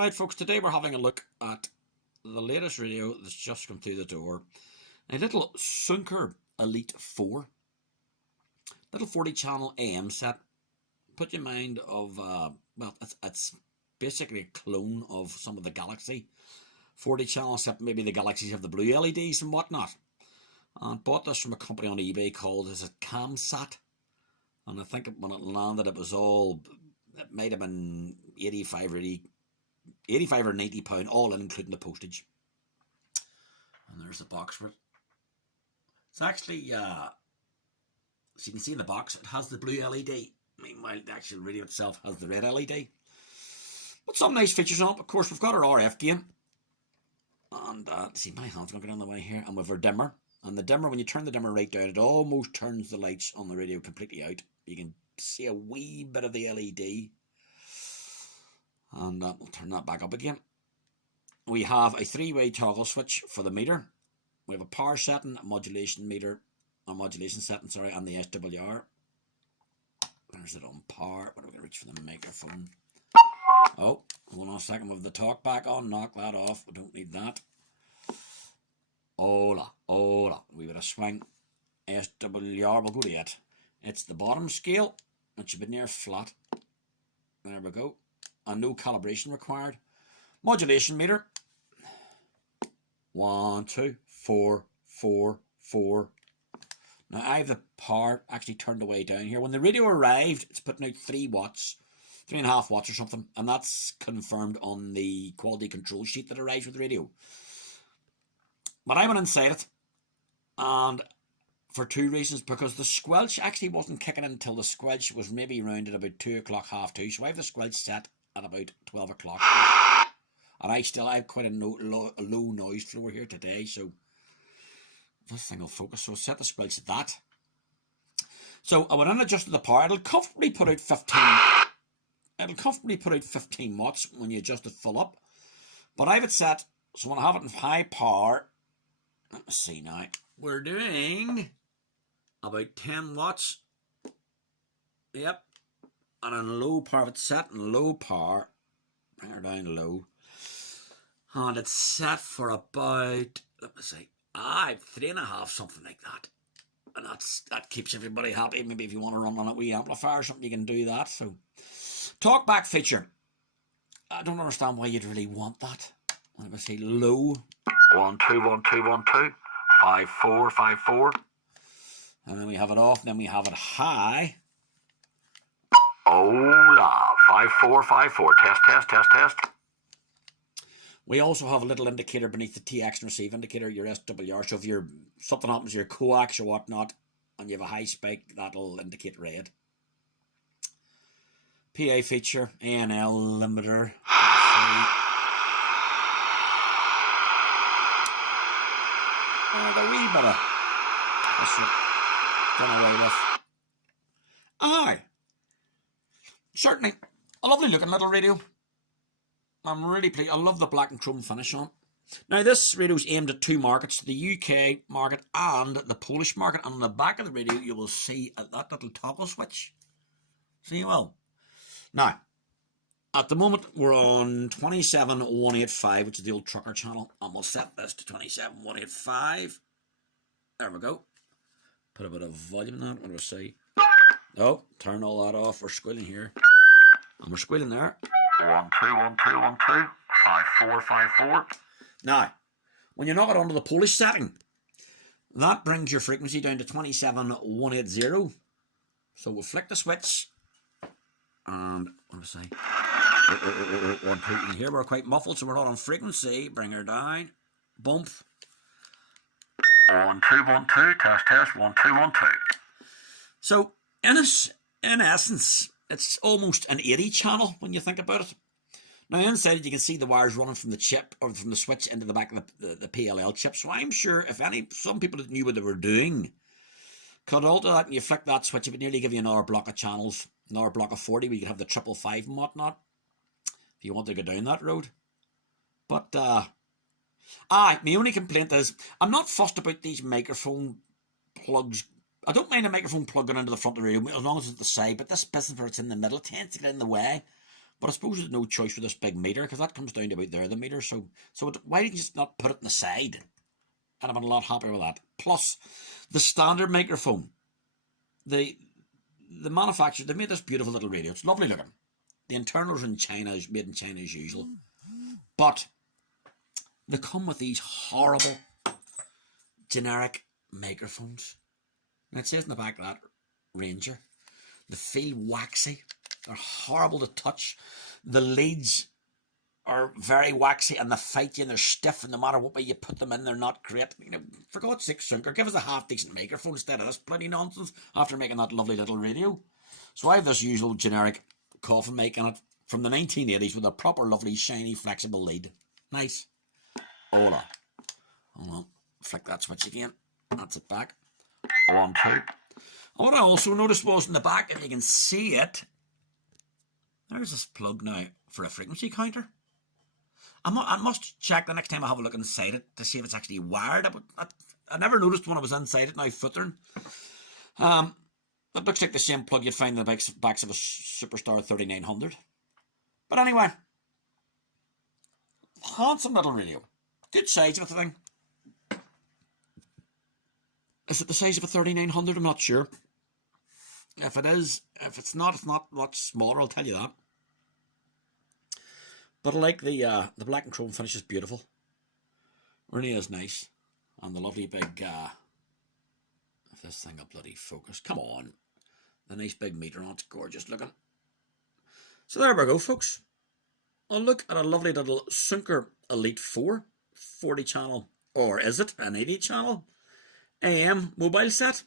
Right folks, today we're having a look at the latest radio that's just come through the door. A little Sunker Elite 4. Little 40 channel AM set. Put your mind of, well, it's basically a clone of some of the Galaxy 40 channel, except maybe the Galaxies have the blue LEDs and whatnot. And bought this from a company on eBay called, is it Camsat? And I think when it landed it was all, it might have been 85 or 90 pound, all in, including the postage. And there's the box for it. It's actually, so you can see in the box, it has the blue LED. Meanwhile, the actual radio itself has the red LED. But some nice features on it. Of course, we've got our RF gain. And, see, my hand's going to get on the way here. And with our dimmer. And the dimmer, when you turn the dimmer right down, it almost turns the lights on the radio completely out. You can see a wee bit of the LED. And we'll turn that back up again. We have a 3-way toggle switch for the meter. We have a power setting, a modulation meter, a modulation setting, sorry, and the SWR. There's it on power. What are we going to reach for the microphone? Oh, hold on a second. With the talk back on, knock that off. We don't need that. Hola, hola. We got a swing. SWR, we'll go to it. It's the bottom scale. It should be near flat. There we go. And no calibration required. Modulation meter. 1, 2, 4, 4, 4. Now I have the power actually turned away down here. When the radio arrived, it's putting out 3 watts, 3.5 watts or something, and that's confirmed on the quality control sheet that arrives with the radio. But I went inside it, and for 2 reasons, because the squelch actually wasn't kicking in until the squelch was maybe around at about 2 o'clock, half 2. So I have the squelch set at about 12 o'clock. And I have quite a low noise floor here today, so this thing will focus. So set the squelch at that. So I went in and adjusted the power. It'll comfortably put out 15. It'll comfortably put out 15 watts when you adjust it full up. But I have it set, so when I have it in high power, let me see now. We're doing about 10 watts. Yep. And in low power, if it's set in low power, bring her down low. And it's set for about, let me see, 3.5, something like that. And that keeps everybody happy. Maybe if you want to run on a wee amplifier or something, you can do that. So, talkback feature. I don't understand why you'd really want that. Let me say low. 1, 2, 1, 2, 1, 2. 5, 4, 5, 4. And then we have it off. Then we have it high. Hola. 5, 4, 5, 4. Test, test, test, test. We also have a little indicator beneath the TX and receive indicator, your SWR. So if something happens to your coax or whatnot, and you have a high spike, that'll indicate red. PA feature, ANL limiter. A wee bit of done away with. Aye. Certainly a lovely looking little radio. I'm really pleased. I love the black and chrome finish on it. Now this radio is aimed at 2 markets, the UK market and the Polish market. And on the back of the radio you will see that little toggle switch. See you will. Now, at the moment we're on 27185, which is the old trucker channel. And we'll set this to 27185. There we go. Put a bit of volume on that. What do I say? Oh, turn all that off. We're squealing here. And we're squealing there. 1, 2, 1, 2, 1, 2. 5, 4, 5, 4. Now, when you knock it onto the Polish setting, that brings your frequency down to 27180. So we'll flick the switch. And what do I say? 1, 2. You can hear we're quite muffled, so we're not on frequency. Bring her down. Bump. 1, 2, 1, 2. Test, test. 1, 2, 1, 2. So, in essence, it's almost an 80 channel when you think about it. Now inside it you can see the wires running from the chip or from the switch into the back of the PLL chip. So I'm sure if some people that knew what they were doing could alter that and you flick that switch, it would nearly give you another block of channels, another block of 40 where you could have the 555 and whatnot if you want to go down that road. But my only complaint is I'm not fussed about these microphone plugs. I don't mind a microphone plugging into the front of the radio as long as it's at the side, but this business where it's in the middle tends to get in the way. But I suppose there's no choice for this big meter, because that comes down to about there, the meter. So why didn't you just not put it on the side? And I've been a lot happier with that. Plus, the standard microphone. The manufacturer, they made this beautiful little radio. It's lovely looking. The internals are in China, made in China as usual. But they come with these horrible generic microphones. And it says in the back of that, Ranger. They feel waxy. They're horrible to touch. The leads are very waxy and they fight you and they're stiff, and no matter what way you put them in, they're not great. You know, for God's sake, Sunker, give us a half decent microphone instead of this bloody nonsense after making that lovely little radio. So I have this usual generic coffin mic in it from the 1980s with a proper lovely shiny flexible lead. Nice. Hold on. Flick that switch again. That's it back. 1, 2. And what I also noticed was in the back, if you can see it, there's this plug now for a frequency counter. I must check the next time I have a look inside it to see if it's actually wired. I never noticed when I was inside it, now footering. It looks like the same plug you'd find in the backs of a Superstar 3900. But anyway, handsome little radio. Good size of the thing. Is it the size of a 3900? I'm not sure. If it is, if it's not much smaller, I'll tell you that. But I like the black and chrome finish is beautiful. Really is nice. And the lovely big, if this thing will bloody focus, come on. The nice big meter on it's gorgeous looking. So there we go, folks. I'll look at a lovely little Sunker Elite 4 40 channel, or is it an 80 channel AM mobile set?